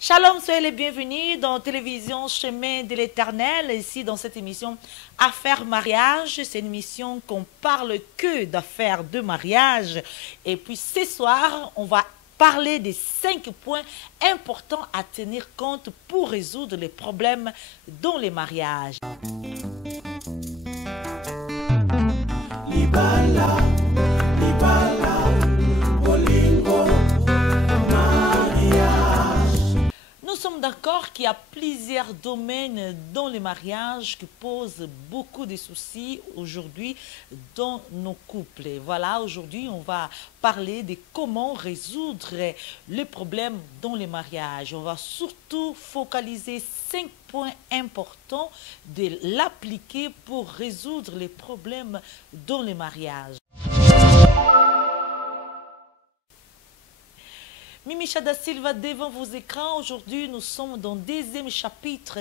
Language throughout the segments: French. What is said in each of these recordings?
Shalom, soyez les bienvenus dans Télévision Chemin de l'Éternel, ici dans cette émission Affaires Mariage. C'est une émission qu'on parle que d'affaires de mariage. Et puis ce soir, on va parler des 5 points importants à tenir compte pour résoudre les problèmes dans les mariages. Libala, Libala, Bolingo, mariage. Nous sommes d'accord qu'il y a plusieurs domaines dans le mariage qui posent beaucoup de soucis aujourd'hui dans nos couples. Et voilà, aujourd'hui, on va parler de comment résoudre les problèmes dans les mariages. On va surtout focaliser 5 points importants de l'appliquer pour résoudre les problèmes dans les mariages. Mimi Chada Silva devant vos écrans. Aujourd'hui, nous sommes dans le 2e chapitre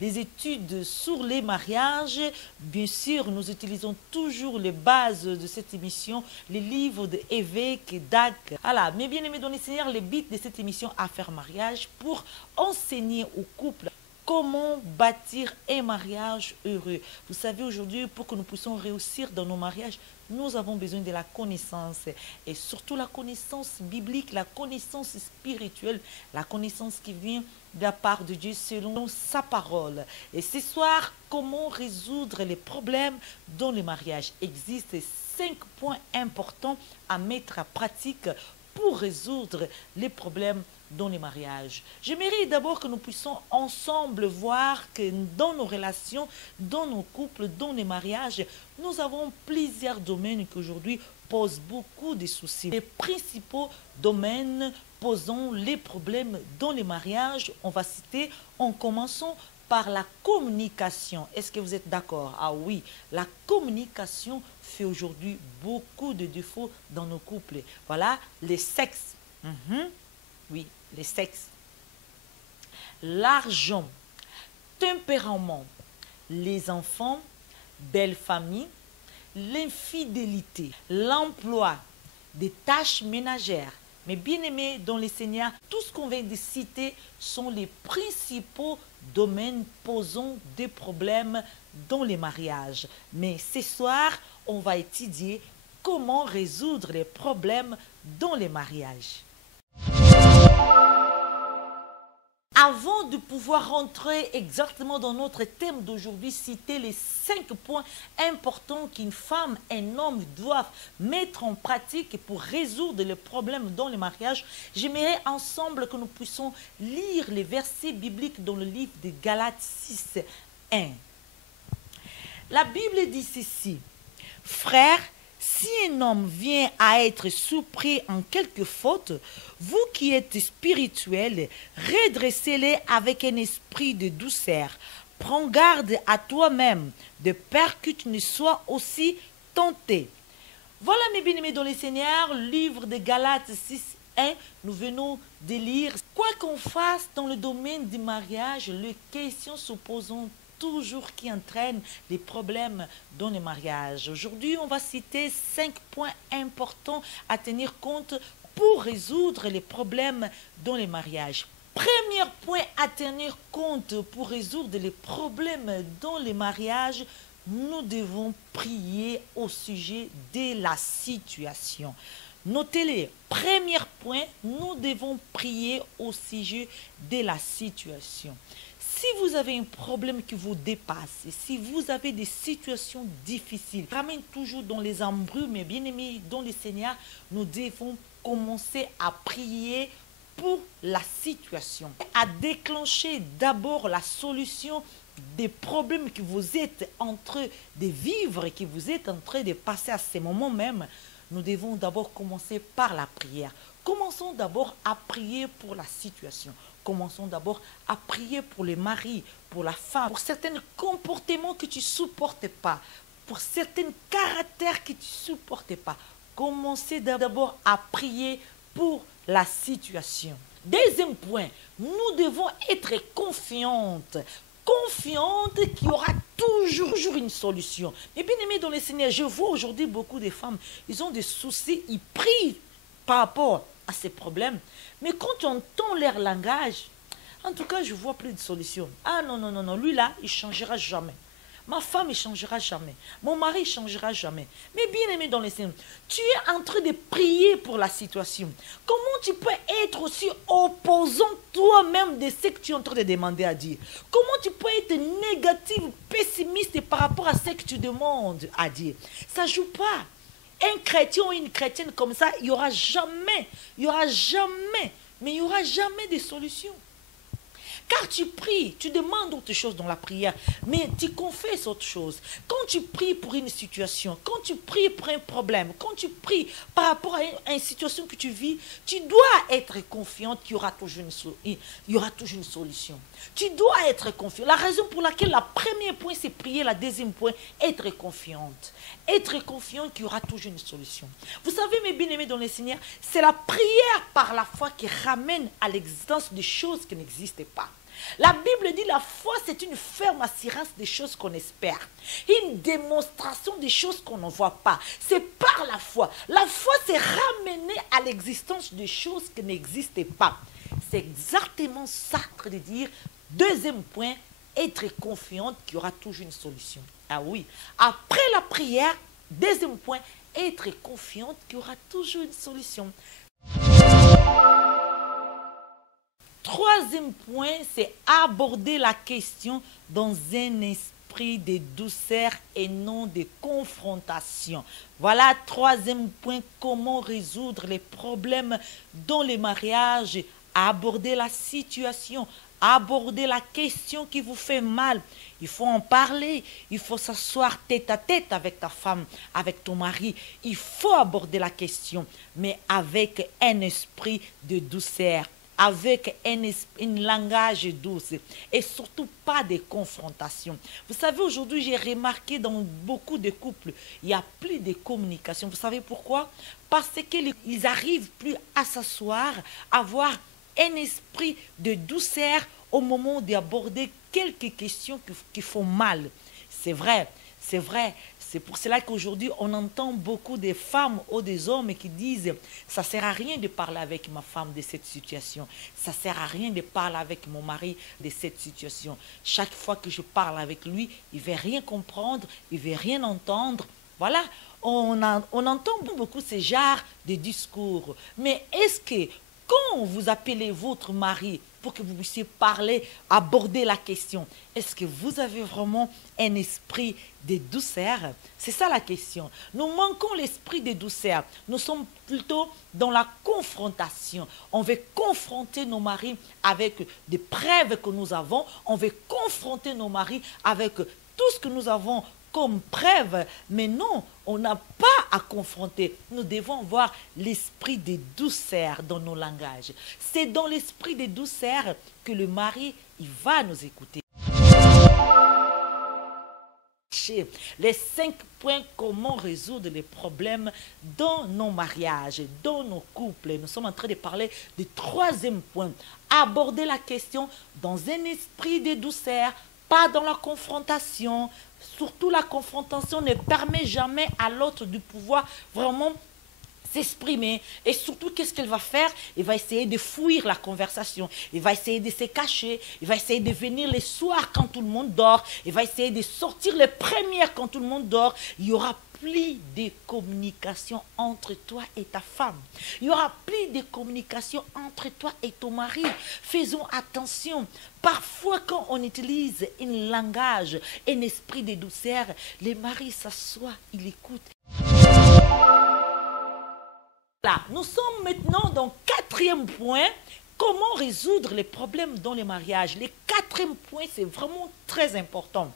des études sur les mariages. Bien sûr, nous utilisons toujours les bases de cette émission, les livres d'évêques et d'Ag. Voilà, mes bien-aimés dans les Seigneurs, le but de cette émission Affaires Mariage pour enseigner aux couples comment bâtir un mariage heureux. Vous savez, aujourd'hui, pour que nous puissions réussir dans nos mariages, nous avons besoin de la connaissance et surtout la connaissance biblique, la connaissance spirituelle, la connaissance qui vient de la part de Dieu selon sa parole. Et ce soir, comment résoudre les problèmes dans le mariage? Il existe 5 points importants à mettre en pratique pour résoudre les problèmes dans les mariages. J'aimerais d'abord que nous puissions ensemble voir que dans nos relations, dans nos couples, dans les mariages, nous avons plusieurs domaines qui aujourd'hui posent beaucoup de soucis. Les principaux domaines posant les problèmes dans les mariages, on va citer en commençant par la communication. Est-ce que vous êtes d'accord? Ah oui, la communication fait aujourd'hui beaucoup de défauts dans nos couples. Voilà, les sexes. Oui, les sexes. L'argent, tempérament, les enfants, belle famille, l'infidélité, l'emploi, des tâches ménagères. Mais bien aimés dans les Seigneurs, tout ce qu'on vient de citer sont les principaux domaines posant des problèmes dans les mariages. Mais ce soir, on va étudier comment résoudre les problèmes dans les mariages. Avant de pouvoir rentrer exactement dans notre thème d'aujourd'hui, citer les 5 points importants qu'une femme et un homme doivent mettre en pratique pour résoudre les problèmes dans le mariage, j'aimerais ensemble que nous puissions lire les versets bibliques dans le livre de Galates 6, 1. La Bible dit ceci: « Frères, si un homme vient à être surpris en quelque faute, vous qui êtes spirituels, redressez-les avec un esprit de douceur. Prends garde à toi-même, de peur que tu ne sois aussi tenté. » Voilà mes bien-aimés dans les Seigneurs, livre de Galates 6, 1, nous venons de lire. Quoi qu'on fasse dans le domaine du mariage, les questions se posent toujours qui entraînent les problèmes dans les mariages. Aujourd'hui, on va citer 5 points importants à tenir compte pour résoudre les problèmes dans les mariages. Premier point à tenir compte pour résoudre les problèmes dans les mariages, nous devons prier au sujet de la situation. Notez-les, premier point, nous devons prier au sujet de la situation. Si vous avez un problème qui vous dépasse, si vous avez des situations difficiles, ramène toujours dans les embruns, mais bien aimés dans le Seigneur, nous devons commencer à prier pour la situation, à déclencher d'abord la solution des problèmes que vous êtes en train de vivre et que vous êtes en train de passer à ces moments même. Nous devons d'abord commencer par la prière. Commençons d'abord à prier pour la situation. Commençons d'abord à prier pour les maris, pour la femme, pour certains comportements que tu ne supportes pas, pour certains caractères que tu ne supportes pas. Commencez d'abord à prier pour la situation. Deuxième point, nous devons être confiantes qu'il y aura toujours une solution. Mais bien aimé dans le Seigneur, je vois aujourd'hui beaucoup de femmes, ils ont des soucis, ils prient par rapport à ces problèmes. Mais quand tu entends leur langage, en tout cas, je ne vois plus de solution. Ah non, non, non, non, lui là, il ne changera jamais. Ma femme, il ne changera jamais. Mon mari, il ne changera jamais. Mais bien aimé dans les Seigneur, tu es en train de prier pour la situation. Comment tu peux être aussi opposant toi-même de ce que tu es en train de demander à Dieu? Comment tu peux être négatif, pessimiste par rapport à ce que tu demandes à Dieu? Ça ne joue pas. Un chrétien ou une chrétienne comme ça, il n'y aura jamais, mais il n'y aura jamais de solution. Car tu pries, tu demandes autre chose dans la prière, mais tu confesses autre chose. Quand tu pries pour une situation, quand tu pries pour un problème, quand tu pries par rapport à une situation que tu vis, tu dois être confiante qu'il y aura toujours une solution. Tu dois être confiant. La raison pour laquelle le premier point, c'est prier. Le deuxième point, être confiante. Être confiante qu'il y aura toujours une solution. Vous savez, mes bien-aimés dans le Seigneur, c'est la prière par la foi qui ramène à l'existence des choses qui n'existaient pas. La Bible dit la foi, c'est une ferme assurance des choses qu'on espère. Une démonstration des choses qu'on ne voit pas. C'est par la foi. La foi, c'est ramener à l'existence des choses qui n'existaient pas. C'est exactement ça de dire. Deuxième point, être confiante qu'il y aura toujours une solution. Ah oui. Après la prière, deuxième point, être confiante qu'il y aura toujours une solution. Troisième point, c'est aborder la question dans un esprit de douceur et non de confrontation. Voilà, troisième point, comment résoudre les problèmes dans les mariages, aborder la situation, aborder la question qui vous fait mal. Il faut en parler, il faut s'asseoir tête à tête avec ta femme, avec ton mari. Il faut aborder la question, mais avec un esprit de douceur, avec un langage douce et surtout pas de confrontation. Vous savez, aujourd'hui, j'ai remarqué dans beaucoup de couples, il n'y a plus de communication. Vous savez pourquoi? Parce qu'ils n'arrivent plus à s'asseoir, à avoir un esprit de douceur au moment d'aborder quelques questions qui font mal. C'est vrai, c'est vrai. C'est pour cela qu'aujourd'hui, on entend beaucoup de femmes ou des hommes qui disent « ça ne sert à rien de parler avec ma femme de cette situation. Ça ne sert à rien de parler avec mon mari de cette situation. Chaque fois que je parle avec lui, il ne veut rien comprendre, il ne veut rien entendre. » Voilà, on entend beaucoup ce genre de discours. Mais est-ce que quand vous appelez votre mari pour que vous puissiez parler, aborder la question, est-ce que vous avez vraiment un esprit de douceur? C'est ça la question. Nous manquons l'esprit de douceur. Nous sommes plutôt dans la confrontation. On veut confronter nos maris avec des preuves que nous avons. On veut confronter nos maris avec tout ce que nous avons comme preuve, mais non, on n'a pas à confronter. Nous devons avoir l'esprit de douceur dans nos langages. C'est dans l'esprit de douceur que le mari, il va nous écouter. Les 5 points, comment résoudre les problèmes dans nos mariages, dans nos couples. Nous sommes en train de parler du troisième point. Aborder la question dans un esprit de douceur, pas dans la confrontation. Surtout la confrontation ne permet jamais à l'autre de pouvoir vraiment s'exprimer. Et surtout, qu'est-ce qu'elle va faire? Il va essayer de fuir la conversation. Il va essayer de se cacher. Il va essayer de venir les soirs quand tout le monde dort. Il va essayer de sortir les premières quand tout le monde dort. Il y aura plus de communication entre toi et ta femme. Il y aura plus de communication entre toi et ton mari. Faisons attention. Parfois, quand on utilise un langage, un esprit de douceur, les maris s'assoient, ils écoutent. Là, nous sommes maintenant dans le 4e point. Comment résoudre les problèmes dans les mariages? Le 4e point, c'est vraiment très important.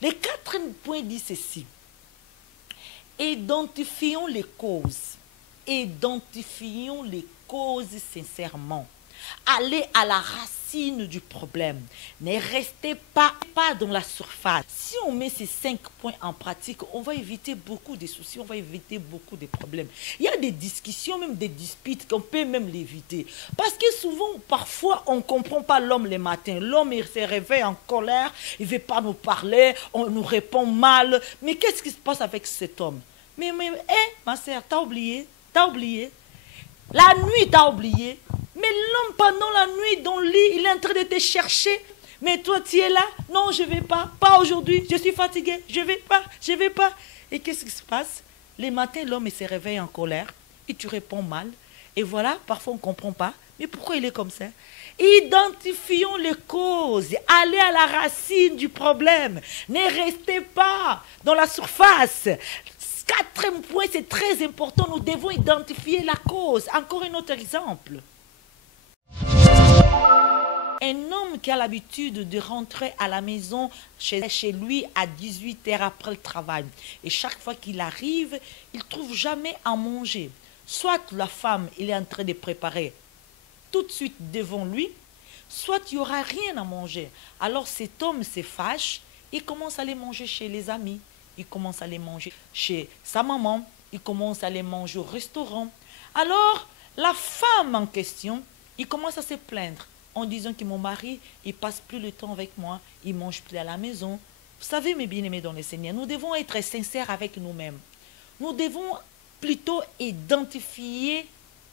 Le 4e point dit ceci. Identifions les causes. Identifions les causes sincèrement. Allez à la racine du problème. Ne restez pas dans la surface. Si on met ces 5 points en pratique, on va éviter beaucoup de soucis, on va éviter beaucoup de problèmes. Il y a des discussions, même des disputes qu'on peut même l'éviter. Parce que souvent, parfois, on ne comprend pas l'homme le matin. L'homme, il se réveille en colère, il ne veut pas nous parler, on nous répond mal. Mais qu'est-ce qui se passe avec cet homme? Mais ma soeur, t'as oublié? La nuit, t'as oublié. Mais l'homme, pendant la nuit, dans le lit, il est en train de te chercher. Mais toi, tu es là. Non, je ne vais pas. Pas aujourd'hui. Je suis fatigué. Je ne vais pas. Je ne vais pas. Et qu'est-ce qui se passe? Les matins, l'homme se réveille en colère. Et tu réponds mal. Et voilà, parfois on ne comprend pas. Mais pourquoi il est comme ça? Identifions les causes. Allez à la racine du problème. Ne restez pas dans la surface. Quatrième point, c'est très important. Nous devons identifier la cause. Encore un autre exemple. Un homme qui a l'habitude de rentrer à la maison chez lui à 18 h après le travail. Et chaque fois qu'il arrive, il ne trouve jamais à manger. Soit la femme, il est en train de préparer tout de suite devant lui, soit il n'y aura rien à manger. Alors cet homme se fâche, il commence à aller manger chez les amis, il commence à aller manger chez sa maman, il commence à aller manger au restaurant. Alors la femme en question, il commence à se plaindre en disant que mon mari, il passe plus le temps avec moi, il mange plus à la maison. Vous savez, mes bien-aimés dans le Seigneur, nous devons être sincères avec nous-mêmes. Nous devons plutôt identifier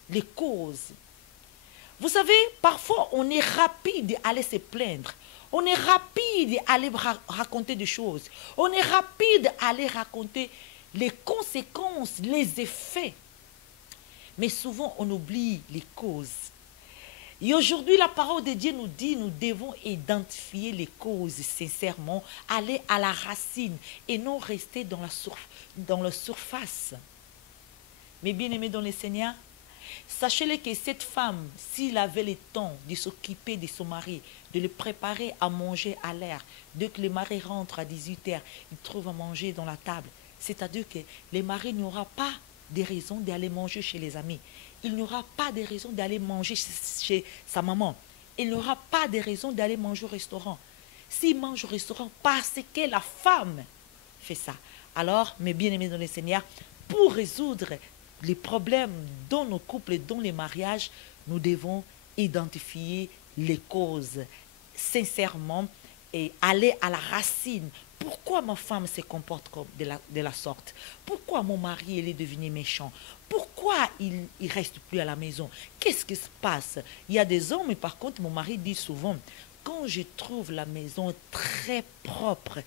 les causes. Vous savez, parfois, on est rapide à aller se plaindre. On est rapide à aller raconter des choses. On est rapide à aller raconter les conséquences, les effets. Mais souvent, on oublie les causes. Et aujourd'hui, la parole de Dieu nous dit, nous devons identifier les causes sincèrement, aller à la racine et non rester dans la surface. Mais bien aimés dans le Seigneur, sachez-le que cette femme, s'il avait le temps de s'occuper de son mari, de le préparer à manger à l'heure, dès que le mari rentre à 18 h, il trouve à manger dans la table. C'est-à-dire que le mari n'aura pas de raison d'aller manger chez les amis. Il n'aura pas de raison d'aller manger chez sa maman. Il n'aura pas de raison d'aller manger au restaurant. S'il mange au restaurant parce que la femme fait ça. Alors, mes bien-aimés dans le Seigneur, pour résoudre les problèmes dans nos couples et dans les mariages, nous devons identifier les causes sincèrement et aller à la racine. Pourquoi ma femme se comporte comme de la sorte? Pourquoi mon mari il est devenu méchant? Pourquoi il ne reste plus à la maison? Qu'est-ce qui se passe? Il y a des hommes, mais par contre, mon mari dit souvent, quand je trouve la maison très propre,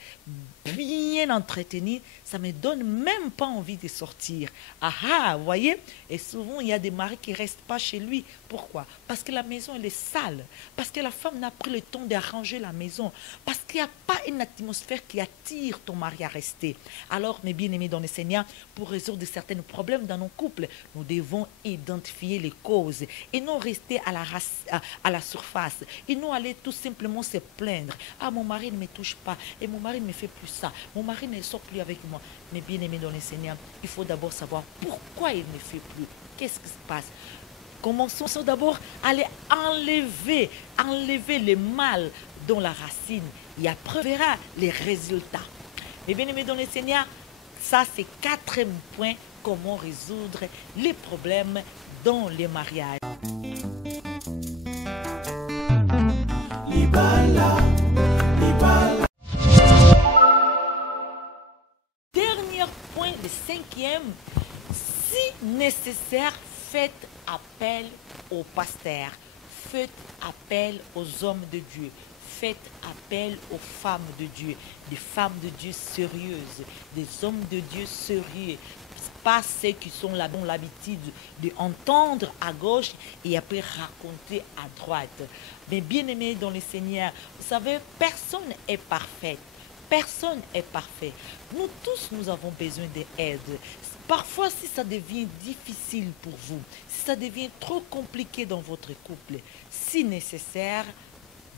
bien entretenue, ça ne me donne même pas envie de sortir. Ah ah, vous voyez? Et souvent, il y a des maris qui ne restent pas chez lui. Pourquoi? Parce que la maison, elle est sale. Parce que la femme n'a pris le temps d'arranger la maison. Parce qu'il n'y a pas une atmosphère qui attire ton mari à rester. Alors, mes bien-aimés dans le Seigneur, pour résoudre certains problèmes dans nos couples, nous devons identifier les causes et non rester à la surface. Et non aller tout simplement se plaindre. Ah, mon mari ne me touche pas. Et mon mari ne me fait plus ça. Mon mari ne sort plus avec moi. Mais bien aimé dans le Seigneur, il faut d'abord savoir pourquoi il ne fait plus. Qu'est-ce qui se passe? Commençons d'abord à aller enlever le mal dans la racine. Et après, on verra les résultats. Mais bien aimé dans le Seigneur, ça c'est quatrième point, comment résoudre les problèmes dans les mariages. Dernier point, le cinquième, si nécessaire, faites appel aux pasteurs, faites appel aux hommes de Dieu, faites appel aux femmes de Dieu, des femmes de Dieu sérieuses, des hommes de Dieu sérieux, pas ceux qui sont là, dont l'habitude d'entendre à gauche et après raconter à droite. Mais bien aimés dans le Seigneur, vous savez, personne n'est parfait. Personne n'est parfait. Nous tous, nous avons besoin d'aide. Parfois, si ça devient difficile pour vous, si ça devient trop compliqué dans votre couple, si nécessaire,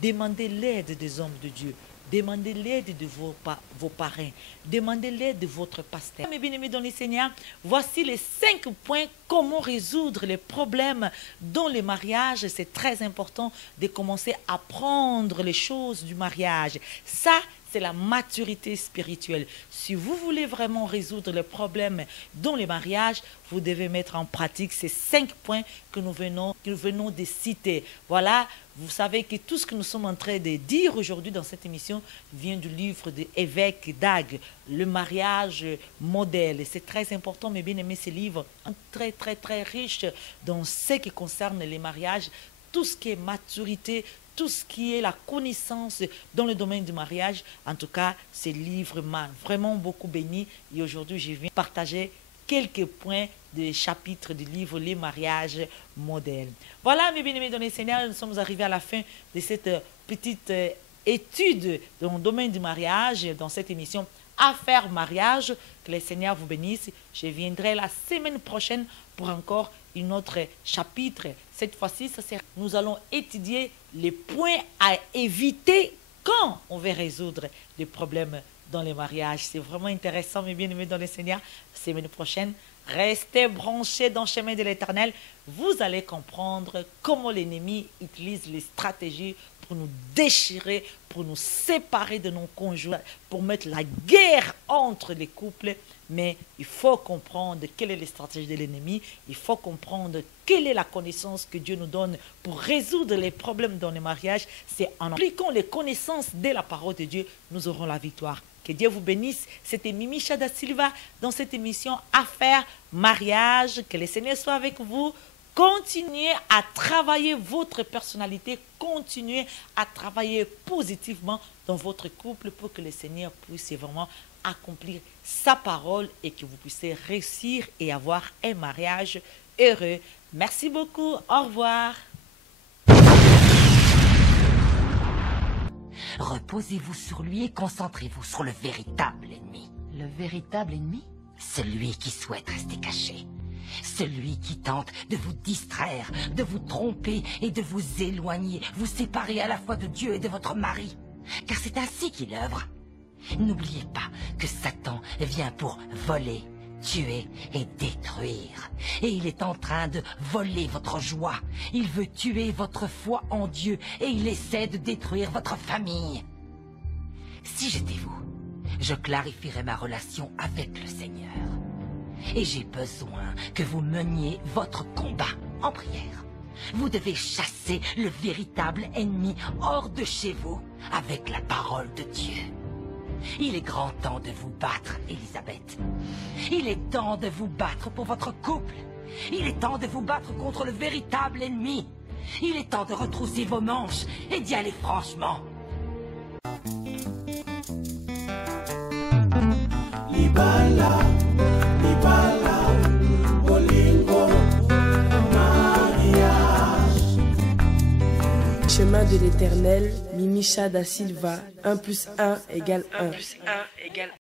demandez l'aide des hommes de Dieu. Demandez l'aide de vos parrains. Demandez l'aide de votre pasteur. Mes bien-aimés dans le Seigneur, voici les 5 points comment résoudre les problèmes dans le mariage. C'est très important de commencer à prendre les choses du mariage. Ça, c'est la maturité spirituelle. Si vous voulez vraiment résoudre les problèmes dans les mariages, vous devez mettre en pratique ces 5 points que nous venons de citer. Voilà, vous savez que tout ce que nous sommes en train de dire aujourd'hui dans cette émission vient du livre de l'évêque Dag, Le mariage modèle. C'est très important, mais bien aimé, ce livre très, très, très riche dans ce qui concerne les mariages, tout ce qui est maturité, tout ce qui est la connaissance dans le domaine du mariage. En tout cas, ce livre m'a vraiment beaucoup béni et aujourd'hui, je viens partager quelques points des chapitres du livre Les mariages modèles. Voilà, mes bien-aimés dans le Seigneur, nous sommes arrivés à la fin de cette petite étude dans le domaine du mariage, dans cette émission Affaires mariage. Que le Seigneur vous bénisse. Je viendrai la semaine prochaine pour encore un autre chapitre. Cette fois-ci, nous allons étudier les points à éviter quand on veut résoudre les problèmes dans les mariages. C'est vraiment intéressant, mes bien-aimés dans le Seigneur. La semaine prochaine, restez branchés dans le chemin de l'Éternel. Vous allez comprendre comment l'ennemi utilise les stratégies pour nous déchirer, pour nous séparer de nos conjoints, pour mettre la guerre entre les couples. Mais il faut comprendre quelle est la stratégie de l'ennemi. Il faut comprendre quelle est la connaissance que Dieu nous donne pour résoudre les problèmes dans les mariages. C'est en appliquant les connaissances de la parole de Dieu, nous aurons la victoire. Que Dieu vous bénisse. C'était Mimicha da Silva dans cette émission Affaires mariage. Que le Seigneur soit avec vous. Continuez à travailler votre personnalité. Continuez à travailler positivement dans votre couple pour que le Seigneur puisse vraiment accomplir sa parole et que vous puissiez réussir et avoir un mariage heureux. Merci beaucoup. Au revoir. Reposez-vous sur lui et concentrez-vous sur le véritable ennemi. Le véritable ennemi? Celui qui souhaite rester caché. Celui qui tente de vous distraire, de vous tromper et de vous éloigner, vous séparer à la fois de Dieu et de votre mari. Car c'est ainsi qu'il œuvre. N'oubliez pas que Satan vient pour voler, tuer et détruire. Et il est en train de voler votre joie. Il veut tuer votre foi en Dieu et il essaie de détruire votre famille. Si j'étais vous, je clarifierais ma relation avec le Seigneur. Et j'ai besoin que vous meniez votre combat en prière. Vous devez chasser le véritable ennemi hors de chez vous avec la parole de Dieu. Il est grand temps de vous battre, Élisabeth. Il est temps de vous battre pour votre couple. Il est temps de vous battre contre le véritable ennemi. Il est temps de retrousser vos manches et d'y aller franchement. Libala, Libala, Bolingo, mariage. Chemin de l'Éternel, Mimicha da Silva, 1 + 1 = 1.